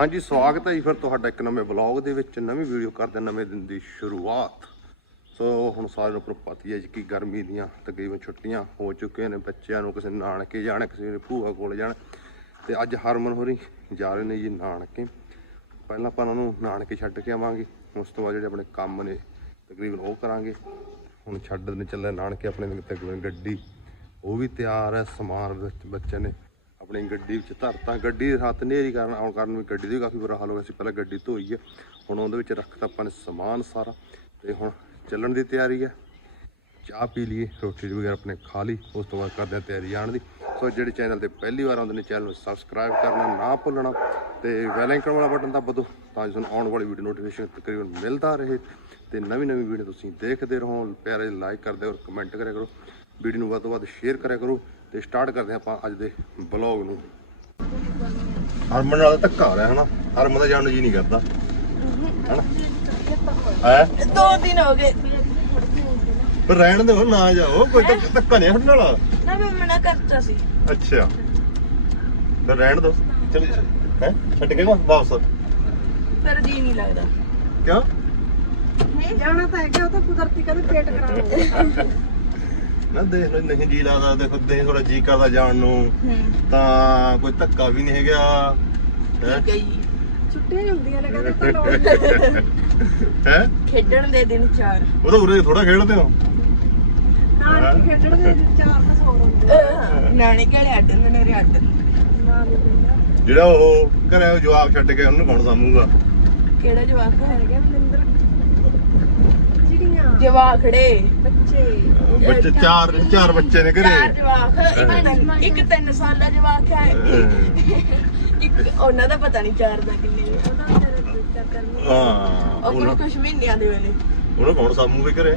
ਹਾਂਜੀ, ਸਵਾਗਤ ਹੈ ਜੀ ਫਿਰ ਤੁਹਾਡਾ ਇੱਕ ਨਵੇਂ ਬਲੌਗ ਦੇ ਵਿੱਚ। ਨਵੀਂ ਵੀਡੀਓ ਕਰਦੇ ਨਵੇਂ ਦਿਨ ਦੀ ਸ਼ੁਰੂਆਤ। ਸੋ ਹੁਣ ਸਾਰਿਆਂ ਨੂੰ ਆਪਣਾ ਹੈ ਜੀ, ਕਿ ਗਰਮੀ ਦੀਆਂ ਤਕਰੀਬਨ ਛੁੱਟੀਆਂ ਹੋ ਚੁੱਕੀਆਂ ਨੇ, ਬੱਚਿਆਂ ਨੂੰ ਕਿਸੇ ਨਾਨਕੇ ਜਾਣ, ਕਿਸੇ ਨੇ ਭੂਆ ਕੋਲ ਜਾਣ। ਤੇ ਅੱਜ ਹਰਮਨ ਹੋਰੀ ਜਾ ਰਹੇ ਨੇ ਜੀ ਨਾਨਕੇ। ਪਹਿਲਾਂ ਆਪਾਂ ਉਹਨਾਂ ਨੂੰ ਨਾਨਕੇ ਛੱਡ ਕੇ ਆਵਾਂਗੇ, ਉਸ ਤੋਂ ਬਾਅਦ ਜਿਹੜੇ ਆਪਣੇ ਕੰਮ ਨੇ ਤਕਰੀਬਨ ਉਹ ਕਰਾਂਗੇ। ਹੁਣ ਛੱਡ ਨੇ ਚੱਲੇ ਨਾਨਕੇ ਆਪਣੇ ਤਕਰੀਬਨ ਗੱਡੀ, ਉਹ ਵੀ ਤਿਆਰ ਹੈ, ਸਮਾਨ ਬੱਚਿਆਂ ਨੇ। ਆਪਣੀ ਗੱਡੀ ਵਿੱਚ ਧਰਤਾ। ਗੱਡੀ ਦੇ ਹੱਥ ਨੇਰੀ ਕਾਰਨ ਆਉਣ ਕਾਰਨ ਵੀ ਗੱਡੀ ਦੀ ਵੀ ਕਾਫੀ ਬੁਰਾ ਹਾਲ ਹੋ ਗਿਆ ਸੀ। ਪਹਿਲਾਂ ਗੱਡੀ ਧੋਈ ਹੈ ਹੁਣ ਉਹਦੇ ਵਿੱਚ ਰੱਖਤਾ ਆਪਾਂ ਨੇ ਸਮਾਨ ਸਾਰਾ ਤੇ ਹੁਣ ਚੱਲਣ ਦੀ ਤਿਆਰੀ ਹੈ ਚਾਹ ਪੀ ਲਈਏ, ਰੋਟੀ ਵਗੈਰਾ ਆਪਣੇ ਖਾ ਲਈ, ਉਸ ਤੋਂ ਬਾਅਦ ਕਰਦੇ ਹਾਂ ਤਿਆਰੀ ਆਉਣ ਦੀ। ਸੋ ਜਿਹੜੇ ਚੈਨਲ ਤੇ ਪਹਿਲੀ ਵਾਰ ਆਉਂਦੇ ਨੇ, ਚੈਨਲ ਨੂੰ ਸਬਸਕ੍ਰਾਈਬ ਕਰਨਾ ਨਾ ਭੁੱਲਣਾ ਤੇ ਬੈਲ ਆਈਕਨ ਵਾਲਾ ਬਟਨ ਦਬਾ ਦਿਓ ਤਾਂ ਜੋ ਤੁਹਾਨੂੰ ਆਉਣ ਵਾਲੀ ਵੀਡੀਓ ਨੋਟੀਫਿਕੇਸ਼ਨ ਤਕਰੀਬਨ ਮਿਲਦਾ ਰਹੇ ਤੇ ਨਵੀਂ ਨਵੀਂ ਵੀਡੀਓ ਤੁਸੀਂ ਦੇਖਦੇ ਰਹੋ। ਪਿਆਰੇ ਲਾਈਕ ਕਰਦੇ ਔਰ ਕਮੈਂਟ ਕਰਿਆ ਕਰੋ। ਵੀਡੀਓ ਨੂੰ ਵੱਧ ਤੋਂ ਵੱਧ ਸ਼ੇਅਰ ਕਰਿਆ ਕਰੋ। ਤੇ ਸਟਾਰਟ ਕਰਦੇ ਆਪਾਂ ਅੱਜ ਦੇ ਬਲੌਗ ਨੂੰ। ਹਰਮਨ ਨਾਲ ਤਾਂ ਧੱਕਾ ਹੋ ਰਿਹਾ ਹਨਾ। ਹਰਮਨ ਦਾ ਜਾਣ ਨੂੰ ਜੀ ਨਹੀਂ ਕਰਦਾ। ਹਨਾ। ਹੈ? ਦੋ ਦਿਨ ਹੋ ਗਏ। ਪਰ ਰਹਿਣ ਦੇ ਨਾ ਜਾਓ। ਕੋਈ ਤਾਂ ਧੱਕਾ ਨਹੀਂ ਸਾਡੇ ਨਾਲ? ਨਾ ਮੈਂ ਮਨਾ ਕਰਤਾ ਸੀ। ਅੱਛਾ। ਫਿਰ ਰਹਿਣ ਦੋ ਚਲ ਹੈ? ਛੱਡ ਕੇ ਵਾਪਸ? ਫਿਰ ਜੀ ਨਹੀਂ ਲੱਗਦਾ। ਕਿਉਂ? ਜਾਣਾ ਤਾਂ ਹੈਗਾ। ਉਹ ਤਾਂ ਕੁਦਰਤੀ ਕਦੇ ਪੇਟ ਖਰਾਬ ਨਾ ਦੇਖ ਲਓ ਨਹੀਂ ਜੀ ਲੱਗਦਾ ਦੇਖੋ ਦੇ ਥੋੜਾ ਜੀ ਕਰਦਾ ਜਾਣ ਨੂੰ। ਤਾਂ ਕੋਈ ਧੱਕਾ ਵੀ ਨਹੀਂ ਹੈਗਾ। ਹੈ? ਠੀਕ ਹੈ ਜੀ। ਛੁੱਟੀਆਂ ਹੀ ਹੁੰਦੀਆਂ ਨੇ ਕਦੇ ਤਾਂ ਲੋੜ। ਹੈ? ਖੇਡਣ ਦੇ ਦਿਨ ਚਾਰ। ਉਹ ਤਾਂ ਉਰੇ ਥੋੜਾ ਖੇਡਦੇ ਹੋ। ਹੀ? ਖੇਡਣ ਦੇ ਚਾਰ ਤਾਂ ਸੌ ਹੁੰਦੇ ਨਾਣੇ ਘਲੇ ਅੱਡ ਨੇ ਨੇਰੇ ਅੱਡ। ਨਾ ਦੇ ਦਿੰਦਾ ਜਿਹੜਾ ਉਹ ਘਰੇ ਉਹ ਜਵਾਬ ਛੱਡ ਕੇ ਉਹਨੂੰ ਕੌਣ ਸਾਂਭੂਗਾ? ਕਿਹੜਾ ਜਵਾਕ ਹੈ ਹੈਗੇ? ਮਨਿੰਦਰ। ਜਵਾਖੜੇ ਬੱਚੇ। ਬੱਚੇ ਚਾਰ ਚਾਰ ਬੱਚੇ ਨੇ ਚਾਰ ਘਰੇ ਜਵਾਕ। ਇੱਕ ਤਿੰਨ- ਇੱਕ 3 ਸਾਲ ਦਾ ਜਵਾਕ ਹੈ। ਇੱਕ ਉਹਨਾਂ ਦਾ ਪਤਾ ਨਹੀਂ ਚਾਰ ਦਾ ਕਿੰਨੇ ਆ। ਉਹਦਾ ਤੇਰੇ ਚੱਕਰ ਨੂੰ ਹਾਂ। ਉਹ ਕੋਈ ਉਹਨੂੰ ਕੁਝ ਮਹੀਨਿਆਂ ਦੇ ਵੇਲੇ। ਉਹਨੂੰ ਕੌਣ ਸਾਂਭੂਗੇ ਘਰੇ?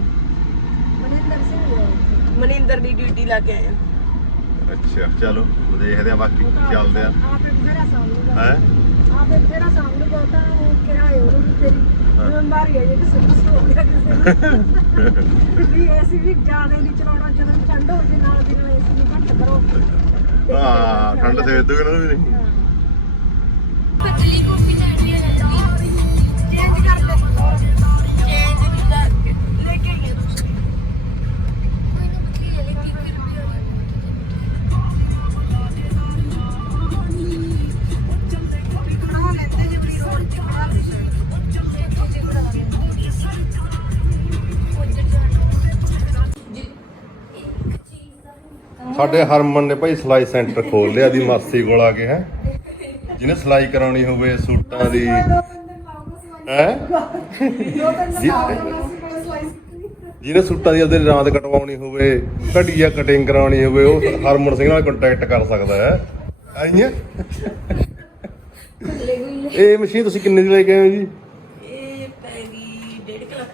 ਮਨਿੰਦਰ ਸਿੰਘ ਮਨਿੰਦਰ ਦੀ ਡਿਊਟੀ ਲਾ ਕੇ ਆਇਆ ਅੱਛਾ ਚਲੋ ਦੇਖਦੇ ਆ ਬਾਕੀ ਤਾਂ ਚੱਲਦੇ ਆ। ਆਪੇ ਬਥੇਰਾ ਸਾਂਭੂਗਾ। ਹੈ? ਆਪੇ ਬਥੇਰਾ ਉਹ ਤਾਂ ਉਹ ਕਿਹਾ ਹੈ ਉਹਨੂੰ ਵੀ ਤੇਰੀ। ਜ਼ਿੰਮੇਵਾਰੀ ਹੈ ਜੇ ਕਿਸੇ ਨੂੰ ਹੋ ਗਿਆ ਕਿਸੇ ਨੂੰ। ਵੀ ਐਸੀ ਵੀ ਜ਼ਿਆਦਾ ਨਹੀਂ ਚਲਾਉਣਾ ਜਦੋਂ ਠੰਡ ਹੋ ਜੇ ਨਾਲ ਦੀ ਨਾਲ ਏਸੀ ਨੂੰ ਘੱਟ ਕਰੋ। ਹਾਂ ਠੰਡ ਤੇ ਇਦੋਂ ਵੀ ਨਹੀਂ। ਪਤਲੀ ਸਾਡੇ ਹਰਮਨ ਨੇ ਭਾਈ ਸਿਲਾਈ ਸੈਂਟਰ ਖੋਲ ਲਿਆ ਦੀ ਮਾਸੀ ਕੋਲ ਆ ਕੇ, ਹੈ। ਜਿਹਨੇ ਸਿਲਾਈ ਕਰਾਉਣੀ ਹੋਵੇ, ਸੂਟਾਂ ਦੀ। ਹੈ? ਜਿਹਨੇ ਸੂਟਾਂ ਦੀ ਉਹਦੇ ਰਾਤ ਕਟਵਾਉਣੀ ਹੋਵੇ, ਘਟੀਆ ਕਟਿੰਗ ਕਰਾਉਣੀ ਹੋਵੇ, ਉਹ ਹਰਮਨ ਸਿੰਘ ਨਾਲ ਕੰਟੈਕਟ ਕਰ ਸਕਦਾ ਹੈ। ਆਈਆਂ? ਇਹ ਮਸ਼ੀਨ ਤੁਸੀਂ ਕਿੰਨੇ ਦੀ ਲੈ ਕੇ ਆਏ ਹੋ ਜੀ?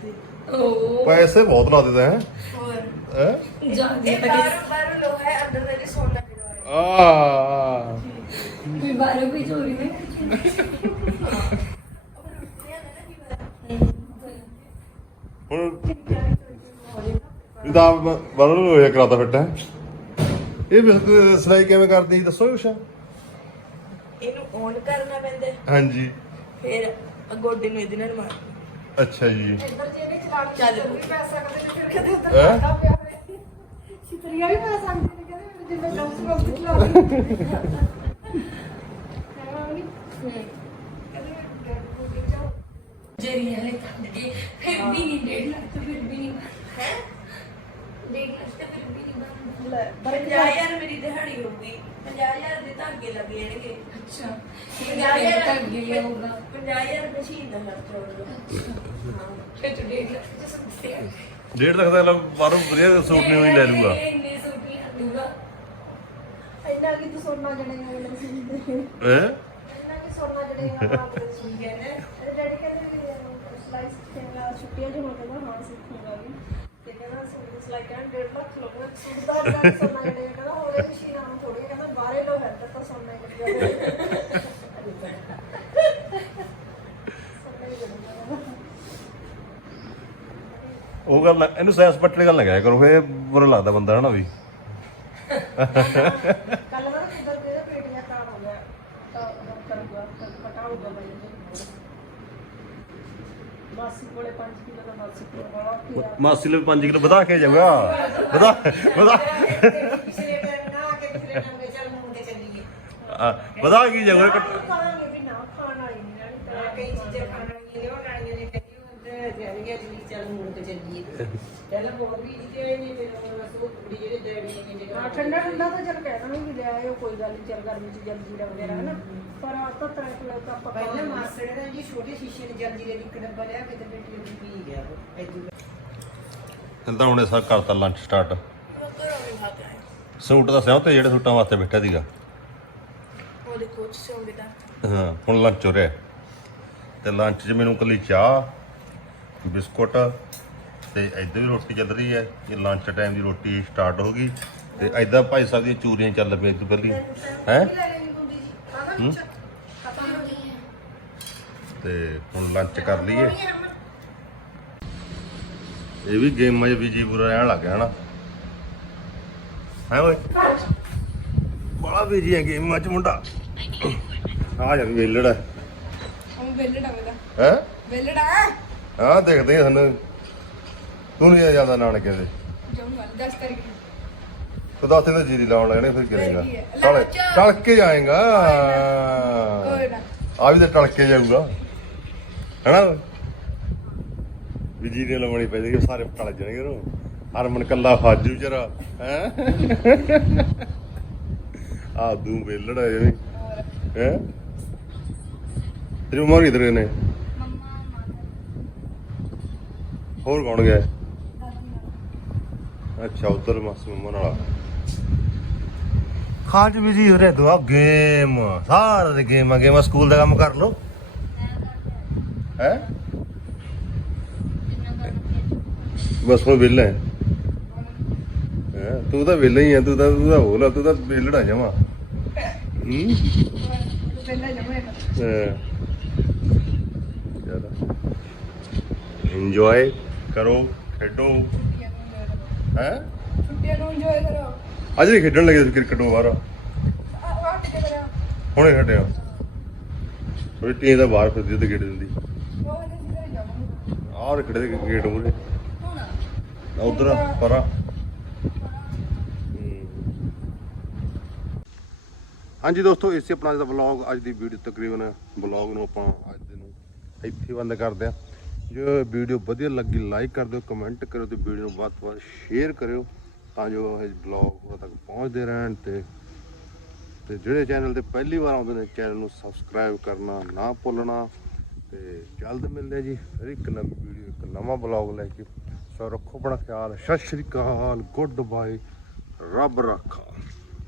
1.5 ਲੱਖ ਦੀ ਪੈਸੇ ਬਹੁਤ ਲਾ ਦਿੰਦਾ ਹੈ। ਹੋਰ। ਹੈ? ਇਹ ਬਾਹਰ ਬਾਹਰ ਲੋ ਹੈ ਅੰਦਰ ਦਾ ਜੀ ਸੋਨਾ ਕਿਲੋ ਹੈ। ਆ। ਕੋਈ ਬਾਰੇ ਕੋਈ ਚੋਰੀ ਨਹੀਂ ਹੁਣ ਇਹਦਾ ਬਦਲ ਹੋਇਆ ਕਰਾਤਾ ਫਿੱਟਾ ਇਹ ਬਿਸ- ਸਿਲਾਈ ਕਿਵੇਂ ਕਰਦੀ ਸੀ? ਦੱਸੋ ਕੁਛ। ਇਹਨੂੰ ਔਨ ਕਰਨਾ ਪੈਂਦਾ। ਹੈ, ਹਾਂਜੀ। ਫਿਰ ਗੋਡੇ ਨੂੰ ਇਹਦੇ ਨਾਲ ਮਾਰ। ਅੱਛਾ ਜੀ। ਇੱਧਰ ਜੇ ਚੱਲ ਵੀ ਪੈ ਸਕਦੇ ਨੇ ਫਿਰ ਕਹਿੰਦੇ ਉੱਧਰ ਹੈਂ? ਲੱਗਾ ਪਿਆ ਹੋਵੇ ਛਿਤਰੀਆਂ ਵੀ ਪੈ ਸਕਦੀਆਂ ਨੇ ਕਹਿੰਦੇ ਜਿੰਨੇ ਜੌਂਸ ਕੋਲ ਚਲਾਉਣੀ ਜਰੀਆਂ ਲੈ ਕੱਢ ਕੇ ਫਿਰ ਵੀ ਨਹੀਂ ਡੇਢ ਲੱਖ ਫਿਰ ਵੀ ਨਹੀਂ। ਹੈ ਡੇਢ ਲੱਖ ਤੋਂ ਫਿਰ ਵੀ ਨਹੀਂ ਲੈ 50000 ਮੇਰੀ ਦਿਹਾੜੀ ਹੋਊਗੀ 50000 ਦੇ ਧਾਗੇ ਲੱਗ ਜਾਣਗੇ ਅੱਛਾ। ਇਹ ਗੱਲ ਤਾਂ ਗਿਆ ਹੋਗਾ 50000 ਮਸ਼ੀਨ ਦਾ ਖਰਚਾ ਹੋਊਗਾ ਫਿਰ ਤੂੰ ਡੇਢ ਲੱਖ ਤੋਂ ਸੰਤੇ ਡੇਢ ਲੱਖ ਦਾ ਬਾਹਰੋਂ ਵਧੀਆ ਸੂਟ ਨਹੀਂ ਹੋਈ ਲੈ ਲੂਗਾ ਇੰਨੇ ਸੂਟ ਨਹੀਂ ਲੂਗਾ ਇੰਨਾ ਕੀ ਤੂੰ ਸੋਨਾ ਜਣੇ ਆ ਵਾਲੇ ਸੀ ਹੈ? ਇੰਨਾ ਕੀ ਸੋਨਾ ਜਣੇ ਆ ਆਪ ਦੇ। ਸੀ ਕਹਿੰਦੇ ਇਹ ਡੈਡੀ ਕਹਿੰਦੇ ਵੀ ਸਲਾਈਸ ਸਿੱਖੇਗਾ ਛੁੱਟੀਆਂ ਜੋ ਹੋਣਗੇ ਨਾ ਹਾਂ ਸਿੱਖੂਗਾ ਵੀ। ਸੂਟ ਸਲਾਈ ਕਰਨ 1.5 ਲੱਖ ਲੱਗਣਾ ਸੂਟ ਦਾ ਹਜ਼ਾਰ ਸੋਨਾ ਜਣੇ ਕਹਿੰਦਾ ਹੋਰੇ ਮਸ਼ੀਨਾਂ ਨੂੰ ਥੋੜੀ ਕਹਿੰਦਾ ਬਾਹਰੇ ਲੋ ਹੈ ਤਾਂ ਸੋਨਾ ਹੀ ਲੱਗਿਆ ਹੋਇਆ ਸੋਨਾ ਹੀ ਲੱਗਿਆ ਉਹ ਗੱਲ ਨਾ- ਇਹਨੂੰ ਸੈਸ ਪੱਟੇ ਗੱਲ ਲਗਾਇਆ ਕਰੋ ਫੇ ਬੁਰਾ ਲੱਗਦਾ ਬੰਦਾ ਹਨਾ ਵੀ? ਕੱਲ ਵਾਰ ਕਿੱਧਰ ਦੇ ਪੇਟੀਆਂ ਕਾਰ ਹੋ ਗਿਆ ਤਾਂ ਪਟਾਉ ਹੋਊਗਾ ਬਾਈ ਮਾਸੀ ਕੋਲੇ 5 ਕਿਲੋ ਦਾ ਮਾਸੀ ਲਈ 5 ਕਿਲੋ ਵਧਾ ਕੇ ਜਾਊਗਾ। ਵਧਾ ਵਧਾ। ਵਧਾ ਕੀ ਜਾਊਗਾ ਖਾਣਾਂਗੇ ਵੀ ਨਾ ਖਾਣ ਵਾਲੀ ਨਹੀਂ ਨਾ ਕਈ ਚੀਜ਼ਾਂ ਖਾਣ ਵਾਲੀਆਂ ਨੇ ਉਹ ਨਾਲੀਆਂ ਨੇ ਕਹੀ ਹੁੰਦੇ ਜਾਣਗੇ ਜੀ ਚੱਲ ਮੁੰਡੇ ਤੇ ਚੱਲੀਏ। ਪਹਿਲਾਂ ਬਹੁਤ ਵੀ ਜਿਹੜੇ ਨੇ ਤੇ ਬਸ ਉਹ ਕੁੜੀ ਜਿਹੜੇ ਡੈਡੀ ਨੇ ਜਿਹੜਾ ਹਾਂ ਠੰਡਾ ਠੰਡਾ ਤਾਂ ਚੱਲ ਕਹਿ ਦਾਂਗੇ ਵੀ ਲੈ ਆਇਓ ਕੋਈ ਗੱਲ ਨਹੀਂ ਚੱਲ ਗਰਮੀ ਚ ਜਲ ਜੀਰਾ ਵਗੈਰਾ ਹੈ ਨਾ ਪਰ ਆ ਤਾਂ ਤਰ੍ਹਾਂ ਕਿਲੋ ਤਾਂ ਆਪਾਂ ਪਹਿਲਾਂ ਮਾਸੜੇ ਦਾ ਜੀ ਛੋਟੇ ਸ਼ੀਸ਼ੇ ਦੇ ਜਲਜੀਰੇ ਦੀ ਇੱਕ ਡੱਬਾ ਲਿਆ ਕੇ ਤੇ ਬੇਟੀ ਉਹਦੀ ਪੀ ਗਿਆ ਉਹ ਐਦੂ ਤਾਂ ਹੁਣੇ ਸਾ ਕਰਤਾ ਲੰਚ ਸਟਾਰਟ ਸੂਟ ਦਾ ਸਿਉਂ ਤੇ ਜਿਹੜੇ ਸੂਟਾਂ ਵਾਸਤੇ ਬੈਠਾ ਸੀਗਾ? ਉਹ ਦੇਖੋ ਚੋਂਗੇ ਦਾ ਹਾਂ ਹੁਣ ਲੰਚ ਹੋ ਰਿਹਾ। ਤੇ ਲੰਚ 'ਚ ਮੈਨੂੰ ਕੱਲੀ ਚਾਹ ਬਿਸਕੁਟ ਤੇ ਇੱਧਰ ਵੀ ਰੋਟੀ ਚੱਲ ਰਹੀ ਹੈ ਇਹ ਲੰਚ ਟਾਈਮ ਦੀ ਰੋਟੀ ਸਟਾਰਟ ਹੋ ਗਈ ਤੇ ਐਦਾਂ ਭਾਈ ਸਾਹਿਬ ਦੀਆਂ ਚੂਰੀਆਂ ਚੱਲ ਪਈਆਂ ਤੂੰ ਪਹਿਲੀ ਹੈ? ਤੇ ਹੁਣ ਲੰਚ ਕਰ ਲਈਏ। ਇਹ ਵੀ ਗੇਮਾਂ 'ਚ ਬੀਜੀ ਪੂਰਾ ਰਹਿਣ ਲੱਗ ਗਿਆ ਹਨਾ। ਹੈ ਓਏ? ਬੜਾ ਬੀਜੀ ਹੈ ਗੇਮਾਂ 'ਚ ਮੁੰਡਾ। ਆ ਜਾ ਵੇਲੜ ਹੈ। ਉਹ ਵੇਲੜਾ ਵੇਲਾ ਹੈ? ਵੇਲੜਾ ਹਾਂ ਦੇਖਦੇ ਆ ਸਾਨੂੰ। ਤੂੰ ਨਹੀਂ ਜਾਂਦਾ ਨਾਨਕੇ ਦੇ। ਜਾਊਂਗਾ 10 ਤਾਰੀਖ ਨੂੰ ਤੂੰ ਦੱਸ ਤੇ ਜੀਰੀ ਲਾਉਣ ਲੱਗਣੇ ਫਿਰ ਕਰੇਗਾ। ਕੀ ਹੈ? ਟਲ ਲੈ ਜਾ। ਟਲ ਕੇ ਜਾਏਗਾ। ਕੋਈ ਨਾ। ਆ ਵੀ ਤਾਂ ਟਲ ਕੇ ਜਾਊਗਾ। ਹੈਨਾ? ਵੀ ਜੀਰੀ ਲਾਉਣੀ ਪੈ ਜਾਏਗੀ ਸਾਰੇ ਟਲ ਜਾਣਗੇ ਰੋ ਹਰਮਨ ਕੱਲਾ ਫਾਜੂ ਜਰਾ ਹੈ? ਆ ਦੂ ਵੇਲੜਾ ਜਿਵੇਂ ਹੈ? ਤੇਰੀ ਉਮਰ ਕਿਧਰੇ ਨੇ? ਮੰਮਾ ਮਾਤਾ। ਹੋਰ ਕੌਣ ਗਿਆ? ਦਾਦੀ ਅੱਛਾ ਉਧਰ ਮਾਸੀ ਮੰਮਾ ਨਾਲ। ਖਾਜ ਬਿਜ਼ੀ ਹੋ ਰਿਹਾ ਦੁਆ ਗੇਮ ਸਾਰਾ ਦੇ ਗੇਮ ਆ ਗੇਮ ਸਕੂਲ ਦਾ ਕੰਮ ਕਰ ਲੋ ਹੈ? ਬਸ ਹੁਣ ਵਿਹਲਾ ਹੈ। ਹੈਂ, ਤੂੰ ਤਾਂ ਵਿਹਲਾ ਹੀ ਆ ਤੂੰ ਤਾਂ ਤੂੰ ਤਾਂ ਹੋਲਾ ਤੂੰ ਤਾਂ ਵਿਹਲੜਾ ਜਾਵਾ ਹੂੰ? ਜਮੇ ਚਲੋ। ਇੰਜੋਏ ਕਰੋ ਖੇਡੋ। ਹੈ? ਛੁੱਟੀਆਂ ਨੂੰ ਇੰਜੋਏ ਕਰੋ। ਅੱਜ ਵੀ ਖੇਡਣ ਲੱਗੇ ਸੀ ਕ੍ਰਿਕਟ ਬਾਹਰ। ਹੁਣੇ ਖੇਡਿਆ ਉਹ ਟੀਮ ਦਾ ਬਾਹਰ ਫਿਰਦੀ ਤੇ ਗੇੜ ਦਿੰਦੀ। ਉਹ ਜਾਵਾਂਗੇ। ਆਹ ਖੜੇ ਦੇ ਗੇਟ ਮੂਰੇ ਹੁਣ। ਉਧਰ ਪਰਾਂ। ਹਾਂਜੀ ਦੋਸਤੋ ਇਸੇ ਆਪਣਾ ਜਿਹੜਾ ਵਲੌਗ ਅੱਜ ਦੀ ਵੀਡੀਓ ਤਕਰੀਬਨ ਵਲੌਗ ਨੂੰ ਆਪਾਂ ਅੱਜ ਦੇ ਨੂੰ ਇੱਥੇ ਬੰਦ ਕਰਦੇ ਆ ਜੋ ਵੀਡੀਓ ਵਧੀਆ ਲੱਗੀ ਲਾਈਕ ਕਰ ਦਿਓ ਕਮੈਂਟ ਕਰਿਓ ਤੇ ਵੀਡੀਓ ਨੂੰ ਵੱਧ ਤੋਂ ਵੱਧ ਸ਼ੇਅਰ ਕਰਿਓ ਤਾਂ ਜੋ ਇਹ ਵਲੌਗ ਉਹਨਾਂ ਤੱਕ ਪਹੁੰਚਦੇ ਰਹਿਣ ਤੇ ਤੇ ਜਿਹੜੇ ਚੈਨਲ ਤੇ ਪਹਿਲੀ ਵਾਰ ਆਉਂਦੇ ਨੇ ਚੈਨਲ ਨੂੰ ਸਬਸਕ੍ਰਾਈਬ ਕਰਨਾ ਨਾ ਭੁੱਲਣਾ ਤੇ ਜਲਦ ਮਿਲਦੇ ਜੀ, ਫਿਰ ਇੱਕ ਨਵੀਂ ਵੀਡੀਓ, ਇੱਕ ਨਵਾਂ ਵਲੌਗ ਲੈ ਕੇ। ਸੋ ਰੱਖੋ ਆਪਣਾ ਖਿਆਲ, ਸਤਿ ਸ਼੍ਰੀ ਅਕਾਲ ਗੁੱਡ ਬਾਏ ਰੱਬ ਰੱਖਾ।